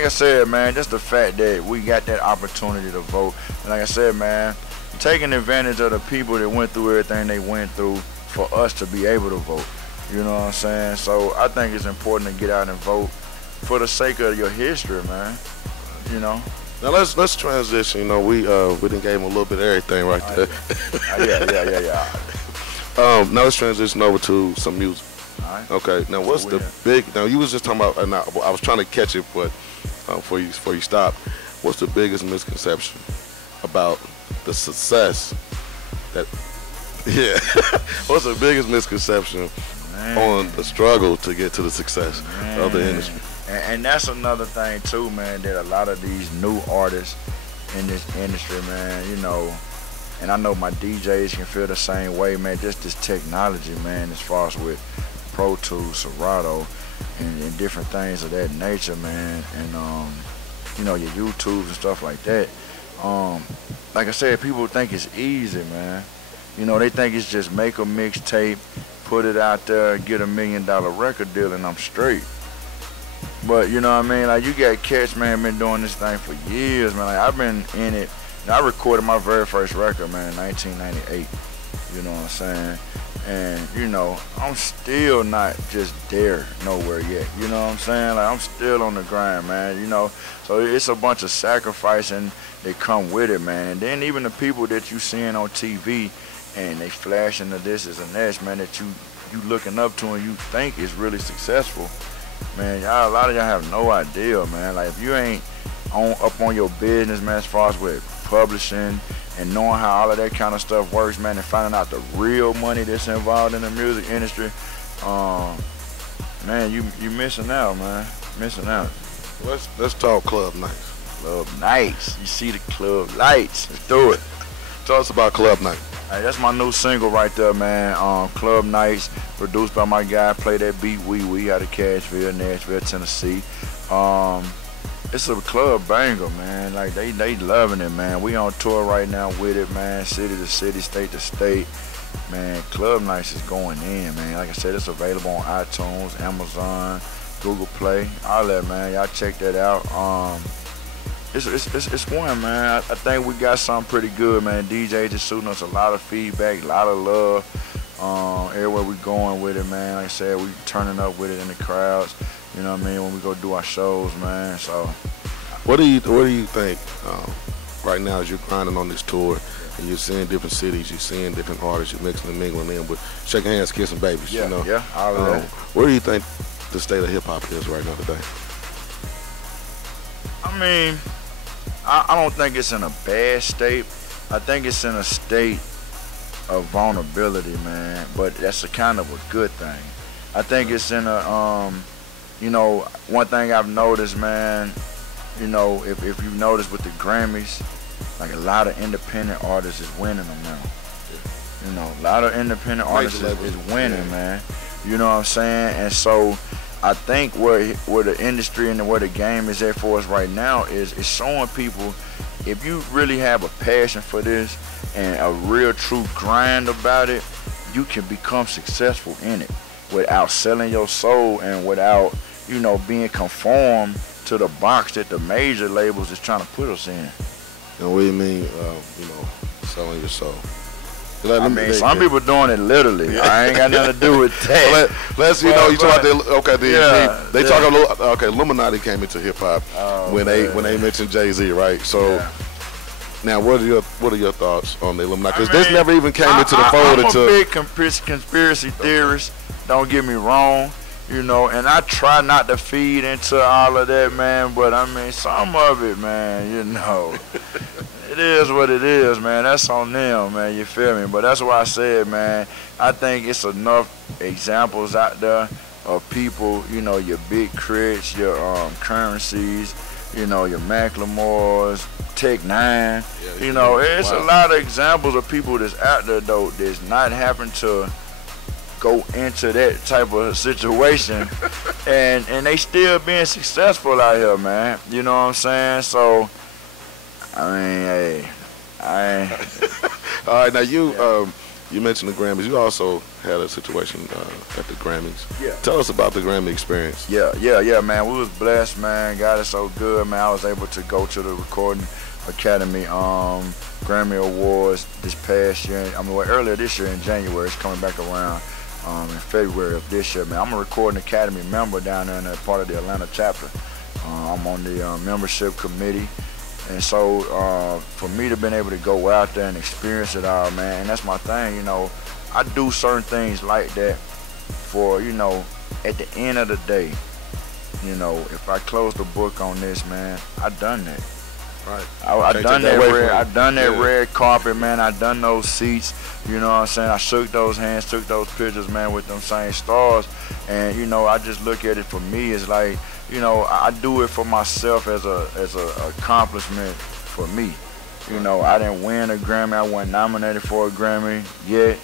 like I said, man, just the fact that we got that opportunity to vote. And like I said, man, taking advantage of the people that went through everything they went through for us to be able to vote. You know what I'm saying? So I think it's important to get out and vote for the sake of your history, man. You know. Now let's transition. You know, we done gave him a little bit of everything right there. Yeah. Now let's transition over to some music. All right. Okay. Now what's the big? Now you was just talking about. And I was trying to catch it, but before you stop, what's the biggest misconception about the success that? Yeah. What's the biggest misconception on the struggle to get to the success of the industry? And that's another thing too, man, that a lot of these new artists in this industry, man, you know, and I know my DJs can feel the same way, man, just this technology, man, as far as with Pro Tools, Serato, and different things of that nature, man, and, you know, your YouTubes and stuff like that. Like I said, people think it's easy, man. You know, they think it's just make a mixtape, put it out there, get $1 million record deal, and I'm straight. But you know what I mean? Like, you got cats, man, been doing this thing for years, man. Like, I've been in it. And I recorded my very first record, man, in 1998. You know what I'm saying? And, you know, I'm still not just there nowhere yet. You know what I'm saying? Like, I'm still on the grind, man, you know. So it's a bunch of sacrificing that come with it, man. And then even the people that you seeing on TV and they flashing the this and that, man, that you looking up to and you think is really successful. Man, y'all, a lot of y'all have no idea, man. Like, if you ain't up on your business, man, as far as with publishing and knowing how all of that kind of stuff works, man, and finding out the real money that's involved in the music industry, man, you missing out, man. Missing out. Let's talk Club Nights. Club Nights. You see the club lights. Let's do it. Tell us about Club Night. Hey, that's my new single right there, man. Club Nights, produced by my guy, Play That Beat Wee out of Cashville, Nashville, Tennessee. It's a club banger, man. Like, they loving it, man. We on tour right now with it, man. City to city, state to state. Man, Club Nights is going in, man. Like I said, it's available on iTunes, Amazon, Google Play, all that, man. Y'all check that out. It's one, man. I think we got something pretty good, man. DJ just shooting us a lot of feedback, a lot of love. Everywhere we going with it, man. Like I said, we turning up with it in the crowds. You know what I mean? When we go do our shows, man. So, what do you think right now as you're grinding on this tour and you're seeing different cities, you're seeing different artists, you're mixing and mingling in, but shaking hands, kissing babies. Yeah, you know? Yeah, all of that. Where do you think the state of hip hop is right now today? I mean, I don't think it's in a bad state. I think it's in a state of vulnerability, man. But that's a kind of a good thing. I think it's in a, you know, one thing I've noticed, man, you know, if you've noticed with the Grammys, like, a lot of independent artists is winning them now. You know, a lot of independent artists is winning, man. You know what I'm saying? And so I think where the industry and where the game is at for us right now is showing people, if you really have a passion for this and a real true grind about it, you can become successful in it without selling your soul and without, you know, being conformed to the box that the major labels is trying to put us in. And what do you mean, you know, selling your soul? I mean, some people doing it literally. I ain't got nothing to do with that. Let's, you know, you talk about they talk a little. Okay, Illuminati came into hip hop when they mentioned Jay-Z, right? So now, what are your thoughts on the Illuminati? Because this never even came into the fold. I'm a big conspiracy theorist. Don't get me wrong, you know, and I try not to feed into all of that, man. But I mean, some of it, man, you know. It is what it is, man. That's on them, man. You feel me? But that's why I said, man, I think it's enough examples out there of people, you know, your Big Crits, your Currencies, you know, your Macklemores, Tech Nine. Yeah, you know, it's a lot of examples of people that's out there, though, that's not having to go into that type of situation and they still being successful out here, man. You know what I'm saying? So, I mean, hey, all right, now you mentioned the Grammys. You also had a situation at the Grammys. Yeah. Tell us about the Grammy experience. Yeah, man. We was blessed, man. God is so good, man. I was able to go to the Recording Academy Grammy Awards this past year. I mean, well, earlier this year in January. It's coming back around in February of this year, man. I'm a Recording Academy member down there in that part of the Atlanta chapter. I'm on the membership committee. And so for me to been able to go out there and experience it all, man, and that's my thing, you know, I do certain things like that for, you know, at the end of the day, you know, if I close the book on this, man, I done that. Right. I done that red carpet, man. I done those seats, you know what I'm saying? I shook those hands, took those pictures, man, with them same stars. And, you know, I just look at it for me as like, you know, I do it for myself as a accomplishment for me. You know, I didn't win a Grammy. I wasn't nominated for a Grammy yet.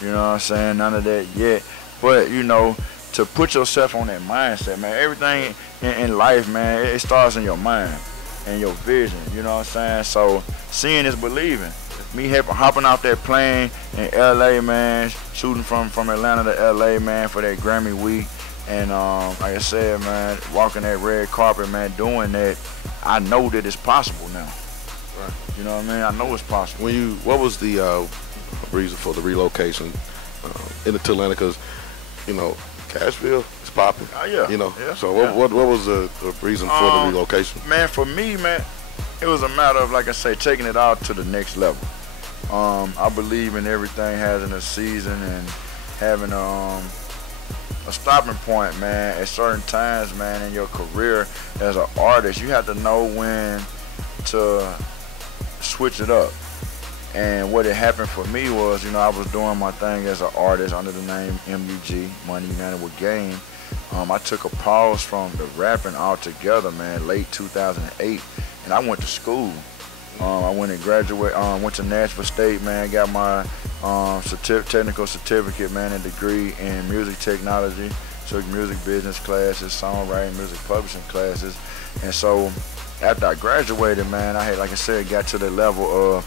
You know what I'm saying? None of that yet. But, you know, to put yourself on that mindset, man, everything in life, man, it starts in your mind and your vision. You know what I'm saying? So seeing is believing. Me hopping off that plane in L.A., man, shooting from Atlanta to L.A., man, for that Grammy week. And like I said, man, walking that red carpet, man, doing that, I know that it's possible now. Right. You know what I mean? I know it's possible. What was the reason for the relocation into Atlanta? Because, you know, Cashville is popping. Yeah. You know. Yeah. So what was the reason for the relocation? Man, for me, man, it was a matter of, like I say, taking it out to the next level. I believe in everything having a season and having a stopping point, man. At certain times, man, in your career as an artist, you have to know when to switch it up. And what had happened for me was, you know, I was doing my thing as an artist under the name MUG, Money United with Game. I took a pause from the rapping altogether, man, late 2008, and I went to school. I went and went to Nashville State, man, got my technical certificate, man, and degree in music technology, took music business classes, songwriting, music publishing classes. And so after I graduated, man, I had, like I said, got to the level of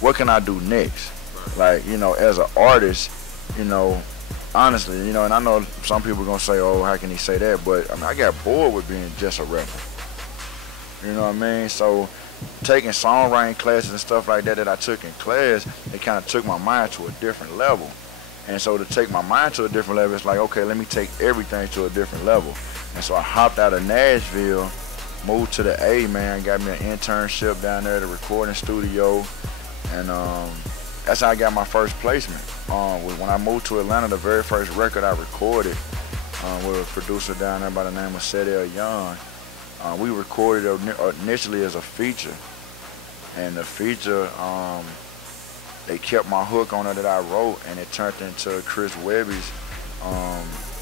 what can I do next? Like, you know, as an artist, you know, honestly, you know, and I know some people are going to say, oh, how can he say that? But I mean, I got bored with being just a rapper. You know what I mean? So taking songwriting classes and stuff like that I took in class, it kind of took my mind to a different level. And so to take my mind to a different level, it's like, okay, let me take everything to a different level. And so I hopped out of Nashville, moved to the A, man, got me an internship down there at a recording studio. And that's how I got my first placement. When I moved to Atlanta, the very first record I recorded with a producer down there by the name of Sedell Young, we recorded it initially as a feature. And the feature, they kept my hook on it that I wrote, and it turned into Chris Webby's,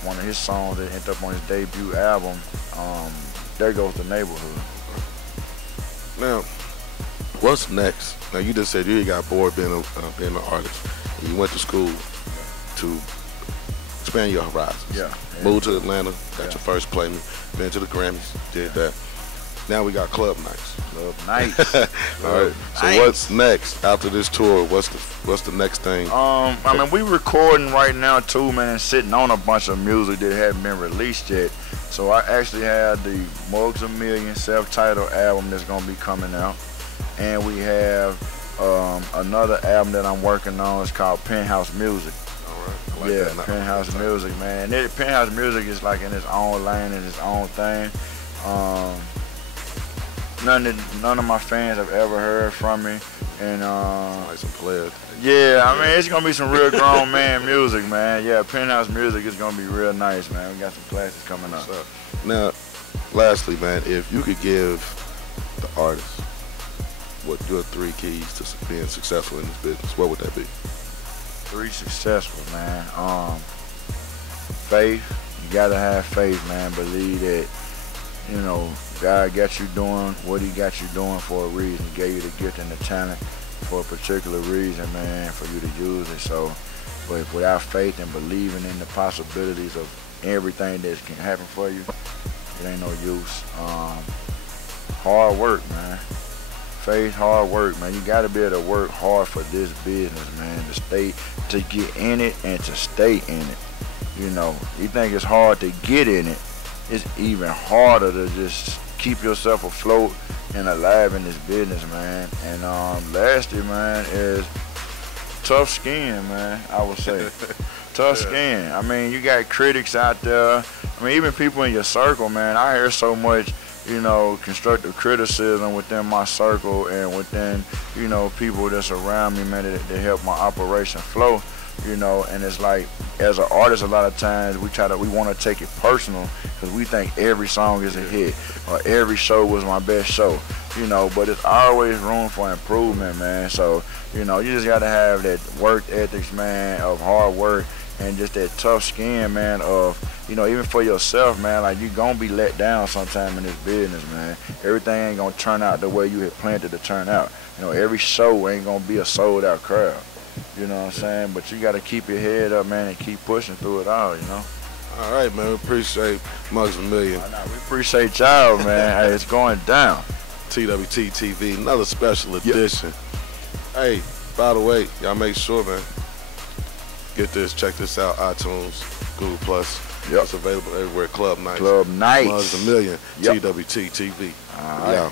one of his songs that ended up on his debut album, There Goes the Neighborhood. Now, what's next? Now, you just said you got bored being an artist. You went to school to expand your horizons. Yeah. Moved to Atlanta, got your first placement, been to the Grammys, did that. Now we got club nights. Club nights. All right. So what's next after this tour? What's the next thing? I mean, we recording right now too, man, and sitting on a bunch of music that hadn't been released yet. So I actually have the Mugs Amillion self-titled album that's gonna be coming out, and we have another album that I'm working on. It's called Penthouse Music. All right. I like that. Penthouse Music, man. And Penthouse Music is like in its own lane, in its own thing. None of my fans have ever heard from me, and like some players. yeah, I mean, it's gonna be some real grown man music, man. Yeah, Penthouse Music is gonna be real nice, man. We got some classes coming up. Now, lastly, man, if you could give the artist what your 3 keys to being successful in this business, what would that be? 3 successful, man. Faith. You gotta have faith, man. Believe that, you know, God got you doing what he got you doing for a reason. He gave you the gift and the talent for a particular reason, man, for you to use it. So, but without faith and believing in the possibilities of everything that can happen for you, it ain't no use. Hard work, man. Faith, hard work, man. You got to be able to work hard for this business, man. To stay to get in it and to stay in it. You know, you think it's hard to get in it, it's even harder to just keep yourself afloat and alive in this business, man. And lastly, man, is tough skin, man, I would say. Tough skin. I mean, you got critics out there. I mean, even people in your circle, man. I hear so much, you know, constructive criticism within my circle and within, you know, people that's around me, man, that help my operation flow, you know. And it's like, as an artist, a lot of times we want to take it personal because we think every song is a hit or every show was my best show, you know. But it's always room for improvement, man. So, you know, you just got to have that work ethics, man, of hard work and just that tough skin, man, of, you know, even for yourself, man, like, you're going to be let down sometime in this business, man. Everything ain't going to turn out the way you had planned it to turn out. You know, every show ain't going to be a sold-out crowd. You know what I'm saying? But you got to keep your head up, man, and keep pushing through it all, you know? All right, man. We appreciate Muggs Amillion. We appreciate y'all, man. Hey, it's going down. TWT TV, another special edition. Hey, by the way, y'all make sure, man, get this, check this out, iTunes, Google Plus. It's available everywhere. Club Nights. Club Nights. Muggs Amillion, TWT TV. All right. Yeah.